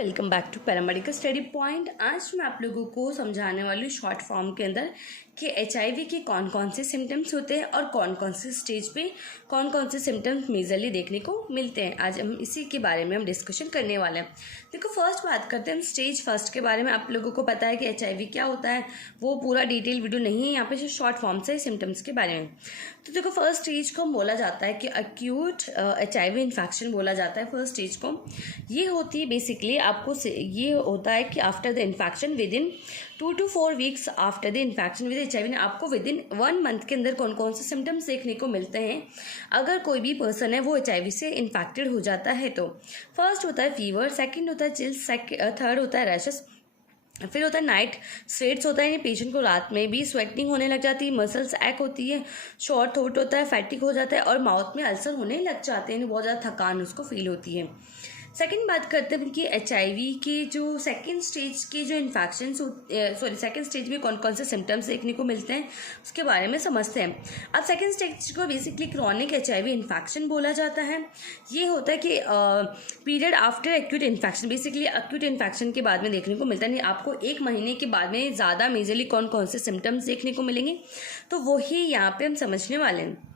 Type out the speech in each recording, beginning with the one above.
Welcome back to paramedical study point. आज मैं आप लोगों को समझाने वाली हूँ शॉर्ट फॉर्म के अंदर कि एचआईवी के कौन कौन से सिम्टम्स होते हैं और कौन कौन से स्टेज पे कौन कौन से सिम्टम्स मेजरली देखने को मिलते हैं। आज हम इसी के बारे में डिस्कशन करने वाले हैं। देखो, फर्स्ट बात करते हैं हम स्टेज फर्स्ट के बारे में। आप लोगों को पता है कि एचआईवी क्या होता है, वो पूरा डिटेल वीडियो नहीं है यहाँ पे, शॉर्ट फॉर्म से सिम्टम्स के बारे में। तो देखो, फर्स्ट स्टेज को बोला जाता है कि अक्यूट एचआईवी इन्फेक्शन बोला जाता है फर्स्ट स्टेज को। ये होती है बेसिकली आपको ये होता है कि after the infection with in 2 to 4 weeks after the infection with HIV ने आपको विद इन 1 मंथ के अंदर कौन कौन से सिम्टम्स देखने को मिलते हैं अगर कोई भी पर्सन है वो एचआईवी से इन्फेक्टेड हो जाता है। तो फर्स्ट होता है फीवर, सेकंड होता है चिल्स, थर्ड होता है रैशेस, फिर होता है नाइट स्वेट्स होता है, पेशेंट को रात में भी स्वेटिंग होने लग जाती है, मसल्स एक होती है, शॉर्ट थ्रोट होता है, फैटिक हो जाता है और माउथ में अल्सर होने लग जाते हैं, बहुत ज़्यादा थकान उसको फील होती है। सेकंड बात करते हैं कि एचआईवी के जो सेकंड स्टेज के जो इन्फेक्शन सेकंड स्टेज में कौन कौन से सिम्टम्स देखने को मिलते हैं उसके बारे में समझते हैं। अब सेकंड स्टेज को बेसिकली क्रॉनिक एचआईवी इन्फेक्शन बोला जाता है। ये होता है कि period after acute infection, basically acute infection के बाद में देखने को मिलता है। नहीं, आपको 1 महीने के बाद में ज़्यादा मेजरली कौन कौन से सिम्टम्स देखने को मिलेंगे, तो वही यहाँ पे हम समझने वाले हैं।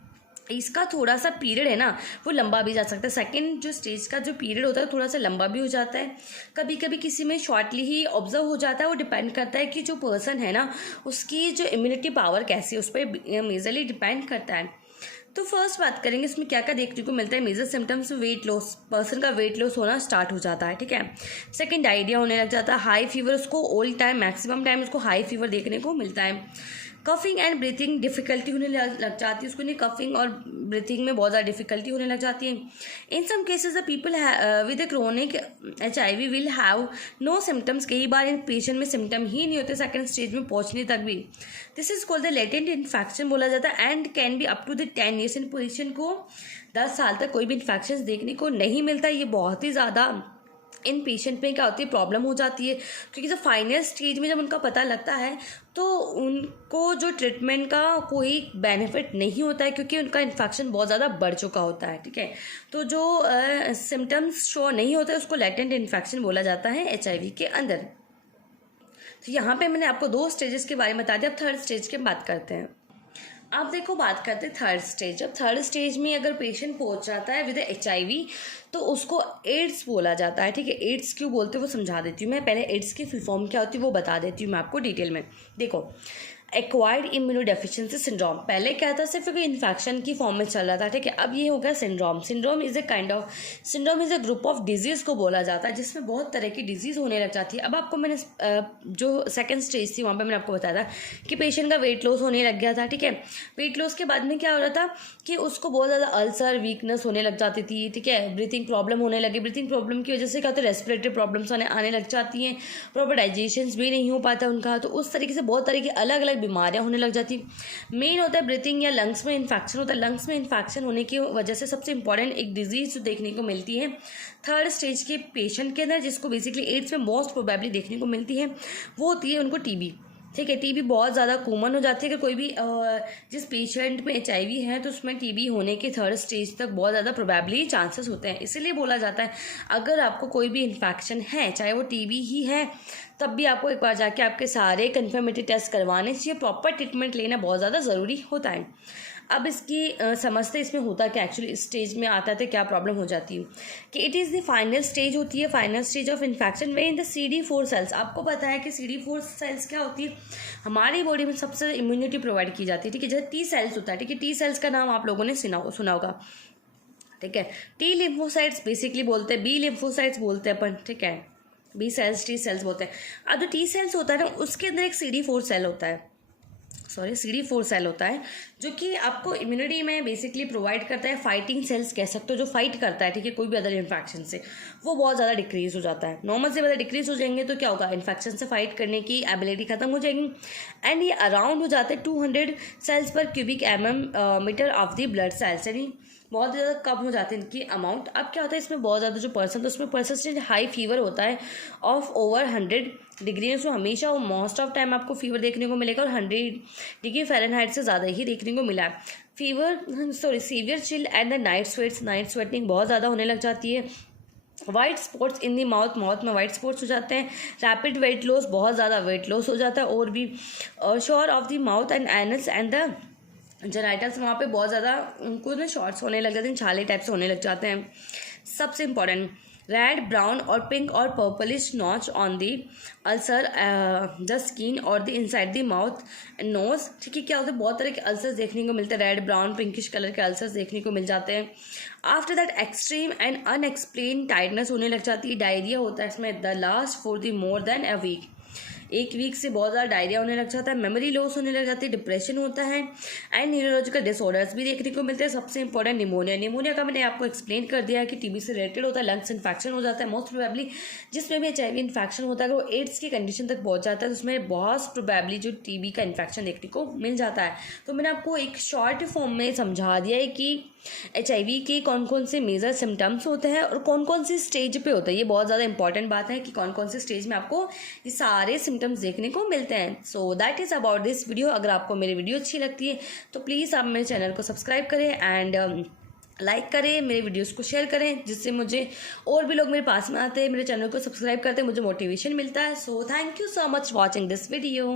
इसका थोड़ा सा पीरियड है ना, वो लंबा भी जा सकता है। सेकंड जो स्टेज का जो पीरियड होता है थोड़ा सा लंबा भी हो जाता है, कभी कभी किसी में शॉर्टली ही ऑब्जर्व हो जाता है। वो डिपेंड करता है कि जो पर्सन है ना उसकी जो इम्यूनिटी पावर कैसी है, उस पर मेजरली डिपेंड करता है। तो फर्स्ट बात करेंगे इसमें क्या क्या देखने को मिलता है। Major symptoms, weight loss, person का वेट लॉस होना स्टार्ट हो जाता है, ठीक है। सेकंड, डायरिया होने लग जाता है, हाई फीवर, उसको ऑल टाइम मैक्सिमम टाइम उसको हाई फीवर देखने को मिलता है। कफिंग एंड ब्रीथिंग डिफिकल्टी होने लग जाती है उसको, नहीं कफिंग और ब्रीथिंग में बहुत ज़्यादा डिफिकल्टी होने लग जाती है। In some cases the people with a chronic HIV will have no symptoms, कई बार इन पेशेंट में सिम्टम ही नहीं होते सेकंड स्टेज में पहुंचने तक भी। This is called the latent infection बोला जाता है and can be up to the 10 years. इन पोजिशन को 10 साल तक कोई भी इन्फेक्शन देखने को नहीं मिलता। ये बहुत ही ज़्यादा इन पेशेंट में क्या होती है, प्रॉब्लम हो जाती है, क्योंकि जब फाइनल स्टेज में जब उनका पता लगता है तो उनको जो ट्रीटमेंट का कोई बेनिफिट नहीं होता है, क्योंकि उनका इन्फेक्शन बहुत ज़्यादा बढ़ चुका होता है, ठीक है। तो जो सिम्टम्स शो नहीं होते उसको लेटेंट इन्फेक्शन बोला जाता है एचआईवी के अंदर। तो यहाँ पे मैंने आपको 2 स्टेजेस के बारे में बता दिया। अब थर्ड स्टेज की बात करते हैं। अब देखो, बात करते हैं थर्ड स्टेज। अब थर्ड स्टेज में अगर पेशेंट पहुंच जाता है विद एचआईवी तो उसको एड्स बोला जाता है, ठीक है। एड्स क्यों बोलते हैं वो समझा देती हूँ मैं। पहले एड्स की फुल फॉर्म क्या होती है वो बता देती हूँ मैं आपको डिटेल में। देखो, एक्वायर्ड इम्यूनोडेफिशिएंसी सिंड्रोम, पहले क्या था, सिर्फ एक इन्फेक्शन की फॉर्म में चल रहा था, ठीक है। अब ये हो गया syndrome. Syndrome is a group of disease को बोला जाता है जिसमें बहुत तरह की डिजीज होने लग जाती है। अब आपको मैंने जो सेकंड स्टेज थी वहाँ पे मैंने आपको बताया था कि पेशेंट का वेट लॉस होने लग गया था, ठीक है। वेट लॉस के बाद में क्या हो रहा था कि उसको बहुत ज़्यादा अल्सर, वीकनेस होने लग जाती थी, ठीक है। ब्रीथिंग प्रॉब्लम होने लगी। ब्रीथिंग प्रॉब्लम की वजह से क्या होता है, रेस्पिरेटरी प्रॉब्लम्स आने लग जाती हैं, प्रॉपर डाइजेशन भी नहीं हो पाता उनका। तो उस तरीके से बहुत तरह की अलग अलग बीमारियां होने लग जाती। मेन होता है ब्रीथिंग या लंग्स में इन्फेक्शन होता है। लंग्स में इन्फेक्शन होने की वजह से सबसे इंपॉर्टेंट एक डिजीज देखने को मिलती है थर्ड स्टेज के पेशेंट के अंदर, जिसको बेसिकली एड्स में मोस्ट प्रोबेबली देखने को मिलती है, वो होती है उनको टीबी, ठीक है। टीबी बहुत ज़्यादा कॉमन हो जाती है कि कोई भी जिस पेशेंट में एचआईवी है तो उसमें टीबी होने के थर्ड स्टेज तक बहुत ज़्यादा प्रोबेबली चांसेस होते हैं। इसीलिए बोला जाता है अगर आपको कोई भी इन्फेक्शन है, चाहे वो टीबी ही है, तब भी आपको एक बार जाके आपके सारे कन्फर्मेटरी टेस्ट करवाने चाहिए। प्रॉपर ट्रीटमेंट लेना बहुत ज़्यादा ज़रूरी होता है। अब इसकी समझते इसमें होता क्या एक्चुअली इस स्टेज में आता है, क्या प्रॉब्लम हो जाती है कि it is the final stage होती है, final stage of infection way in the CD4 cells. आपको पता है कि CD4 सेल्स क्या होती है, हमारी बॉडी में सबसे इम्यूनिटी प्रोवाइड की जाती है, ठीक है। जैसे T सेल्स होता है, ठीक है। T सेल्स का नाम आप लोगों ने सुना होगा, ठीक है। T लिम्फोसाइट्स बेसिकली बोलते हैं, B लिम्फोसाइट्स बोलते हैं अपन, ठीक है। B सेल्स, T सेल्स बोलते हैं। अब जो T सेल्स होता है ना उसके अंदर एक CD4 सेल होता है, CD4 सेल होता है जो कि आपको इम्यूनिटी में बेसिकली प्रोवाइड करता है। फाइटिंग सेल्स कह सकते हो, जो फाइट करता है, ठीक है, कोई भी अदर इन्फेक्शन से। वो बहुत ज़्यादा डिक्रीज हो जाता है। नॉर्मल से ज़्यादा डिक्रीज हो जाएंगे तो क्या होगा, इन्फेक्शन से फाइट करने की एबिलिटी खत्म हो जाएगी। एंड ये अराउंड हो जाते हैं 200 cells per cubic metre of the blood cells, यानी बहुत ज़्यादा कम हो जाते हैं इनकी अमाउंट। अब क्या होता है इसमें बहुत ज़्यादा जो पर्सन तो उसमें परसिस्टेंट हाई फीवर होता है ऑफ ओवर 100 डिग्री। सो हमेशा वो मोस्ट ऑफ टाइम आपको फीवर देखने को मिलेगा और 100 डिग्री फ़ारेनहाइट से ज़्यादा ही देखने को मिला है। Severe chill and the night sweating बहुत ज़्यादा होने लग जाती है। वाइट स्पॉट्स इन दी माउथ, माउथ में वाइट स्पॉट्स हो जाते हैं। रैपिड वेट लॉस, बहुत ज़्यादा वेट लॉस हो जाता है। और भी sure of the mouth and annuls and the genitals, वहाँ पे बहुत ज़्यादा उनको ना शॉर्ट्स होने लग जाते हैं, छाले टाइप से होने लग जाते हैं। सबसे इम्पॉर्टेंट, रेड, ब्राउन और पिंक और purplish notch on the ulcer the skin और the inside the mouth and nose. ठीक है, क्या होता है, बहुत तरह के अल्सर्स देखने को मिलते हैं, रेड, ब्राउन, पिंकिश कलर के अल्सर्स देखने को मिल जाते हैं। After that extreme and unexplained tightness होने लग जाती है, डायरिया होता है इसमें, the last for the more than a week, एक वीक से बहुत ज़्यादा डायरिया होने लग जाता है। मेमोरी लॉस होने लग जाती है, डिप्रेशन होता है एंड न्यूरोलॉजिकल डिसऑर्डर्स भी देखने को मिलते हैं। सबसे इंपॉर्टेंट निमोनिया, निमोनिया का मैंने आपको एक्सप्लेन कर दिया है कि टीबी से रिलेटेड होता है, लंग्स इन्फेक्शन हो जाता है मोस्ट प्रोबेबली। जिसमें भी एचआईवी इन्फेक्शन होता है, अगर वो एड्स की कंडीशन तक पहुंच जाता है तो उसमें बहुत प्रोबेबली जो टीबी का इन्फेक्शन देखने को मिल जाता है। तो मैंने आपको एक शॉर्ट फॉर्म में समझा दिया है कि एचआईवी के कौन कौन से मेजर सिम्टम्स होते हैं और कौन कौन सी स्टेज पे होता है। ये बहुत ज़्यादा इंपॉर्टेंट बात है कि कौन कौन से स्टेज में आपको ये सारे सिम्टम्स देखने को मिलते हैं। So that is about this video. अगर आपको मेरी वीडियो अच्छी लगती है तो प्लीज़ आप मेरे चैनल को सब्सक्राइब करें एंड लाइक करें, मेरे वीडियोस को शेयर करें, जिससे मुझे और भी लोग मेरे पास में आते हैं, मेरे चैनल को सब्सक्राइब करते हैं, मुझे मोटिवेशन मिलता है। So thank you so much watching this video.